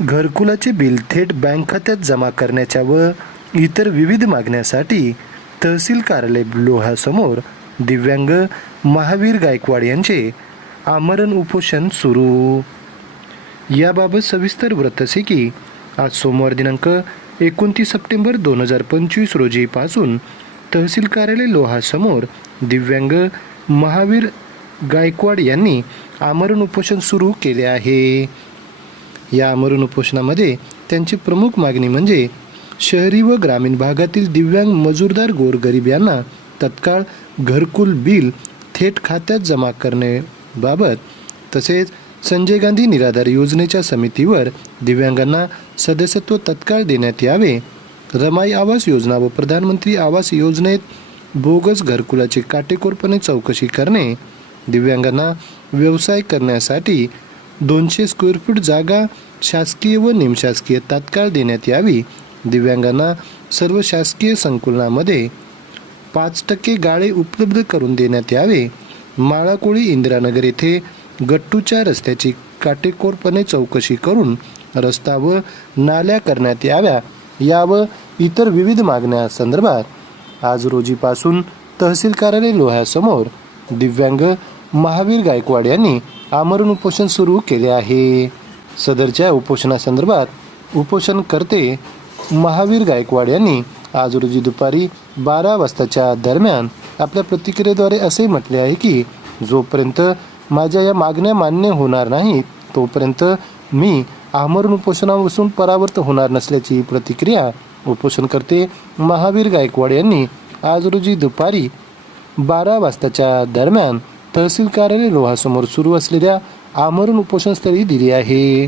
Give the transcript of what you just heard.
घरकुलाचे bill थेट bank खात्यात जमा करण्याच्या व इतर विविध मागण्यासाठी तहसील कार्यालय लोहासमोर दिव्यांग महावीर गायकवाड यांचे आमरण उपोषण सुरू. याबाबत सविस्तर व्रत असे की आज सोमवार दिनांक एकोणतीस सप्टेंबर दोन हजार पंचवीस रोजीपासून तहसील कार्यालय लोहासमोर दिव्यांग महावीर गायकवाड यांनी आमरण उपोषण सुरू केले आहे. या आमरण उपोषणामध्ये त्यांची प्रमुख मागणी म्हणजे शहरी व ग्रामीण भागातील दिव्यांग मजूरदार गोरगरीब यांना तत्काळ घरकुल बिल थेट खात्यात जमा करण्याबाबत तसेच संजय गांधी निराधार योजनेच्या समितीवर दिव्यांगांना सदस्यत्व तत्काळ देण्यात यावे. रमाई आवास योजना व प्रधानमंत्री आवास योजनेत बोगस घरकुलाची काटेकोरपणे चौकशी करणे दिव्यांगांना व्यवसाय करण्यासाठी दोनशे स्क्वेअर फूट जागा शासकीय व निमशासकीय तात्काळ देण्यात यावी. दिव्यांगांना सर्व शासकीय संकुलनामध्ये पाच टक्के गाळे उपलब्ध करून देण्यात यावे. माळाकोळी इंदिरानगर येथे गट्टूच्या रस्त्याची काटेकोरपणे चौकशी करून रस्ता व नाल्या करण्यात याव्या. या व इतर विविध मागण्या संदर्भात आज रोजीपासून तहसील कार्यालय लोह्यासमोर दिव्यांग महावीर गायकवाड यांनी आमरण उपोषण सुरू केले आहे. सदरच्या उपोषणासंदर्भात उपोषणकर्ते महावीर गायकवाड यांनी. आज रोजी दुपारी बारा वाजताच्या दरम्यान आपल्या प्रतिक्रियेद्वारे असे म्हटले आहे की जोपर्यंत माझ्या या मागण्या मान्य होणार नाहीत तोपर्यंत मी आमरण उपोषणापासून परावर्त होणार नसल्याची प्रतिक्रिया उपोषणकर्ते महावीर गायकवाड यांनी. आज रोजी दुपारी बारा वाजताच्या दरम्यान तहसील कार्यालय लोहासमोर सुरू असलेल्या आमरण उपोषणस्थळी दिली आहे.